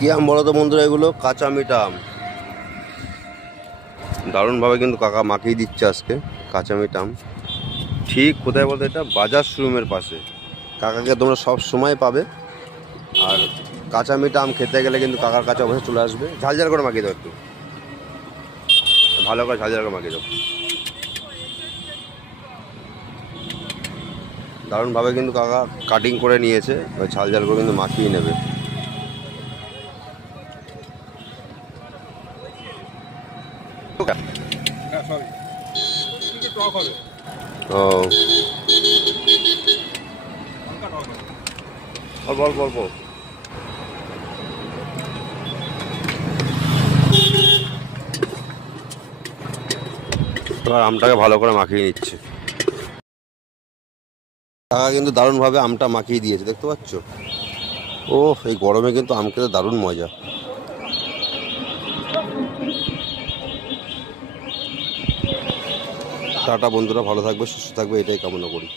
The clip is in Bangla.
কি আম বলো তো বন্ধুরা, এগুলো কাঁচা মিঠা আম। দারুণভাবে কিন্তু কাকা মাখিয়ে দিচ্ছে আজকে কাঁচা মিঠা আম। ঠিক কোথায় বলতে, এটা বাজার শোরুমের পাশে। কাকাকে তোমরা সব সময় পাবে। আর কাঁচা মিঠা আম খেতে গেলে কিন্তু কাকার কাছে অবশ্যই চলে আসবে। ঝাল ঝাল করে মাখিয়ে দাও, একটু ভালো করে ঝাল ঝাল করে মাখিয়ে দাও। দারুণভাবে কিন্তু কাকা কাটিং করে নিয়েছে, ওই ঝাল ঝাল করে কিন্তু মাখিয়ে নেবে। ও অল্প অল্প অল্প। এবার আমটাকে ভালো করে মাখিয়ে নিচ্ছে। কাকা কিন্তু দারুণভাবে আমটা মাখিয়ে দিয়েছে, দেখতে পাচ্ছ? ও এই গরমে কিন্তু আম খেতে দারুণ মজা। টাটা বন্ধুরা, ভালো থাকবে, সুস্থ থাকবে, এটাই কামনা করি।